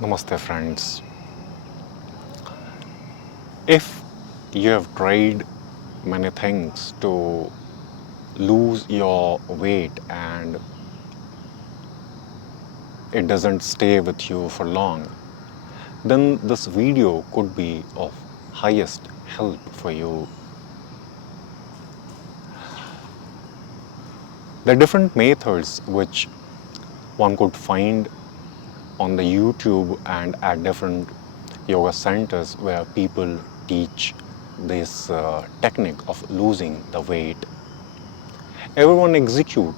Namaste friends. If you have tried many things to lose your weight and it doesn't stay with you for long, then this video could be of highest help for you. There are different methods which one could find on the YouTube and at different yoga centers where people teach this technique of losing the weight. Everyone execute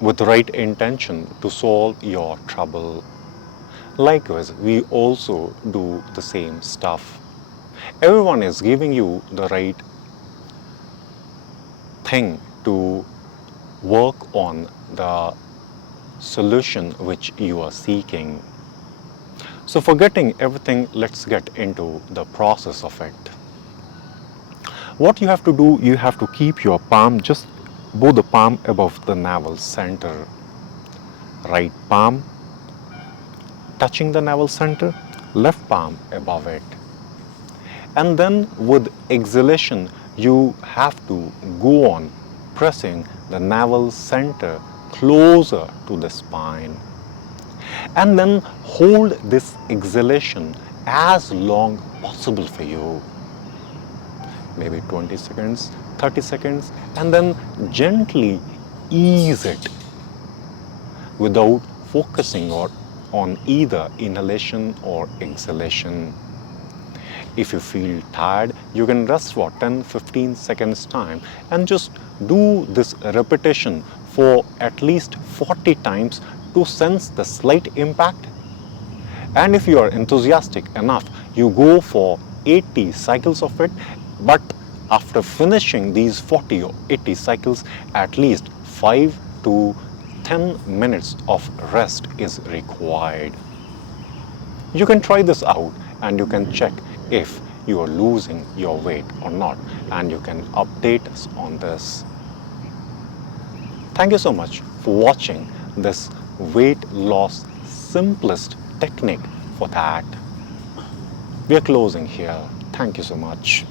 with right intention to solve your trouble. Likewise, we also do the same stuff. Everyone is giving you the right thing to work on the solution which you are seeking. So forgetting everything, let's get into the process of it. What you have to do, you have to keep your palm just both the palm above the navel center. Right palm touching the navel center, left palm above it. And then with exhalation, you have to go on pressing the navel center closer to the spine. And then hold this exhalation as long possible for you. Maybe 20 seconds, 30 seconds, and then gently ease it without focusing on either inhalation or exhalation. If you feel tired, you can rest for 10-15 seconds time and just do this repetition for at least 40 times to sense the slight impact. And if you are enthusiastic enough, you go for 80 cycles of it, but after finishing these 40 or 80 cycles, at least 5 to 10 minutes of rest is required. You can try this out and you can check if you are losing your weight or not, and you can update us on this. Thank you so much for watching this weight loss simplest technique for that. We are closing here. Thank you so much.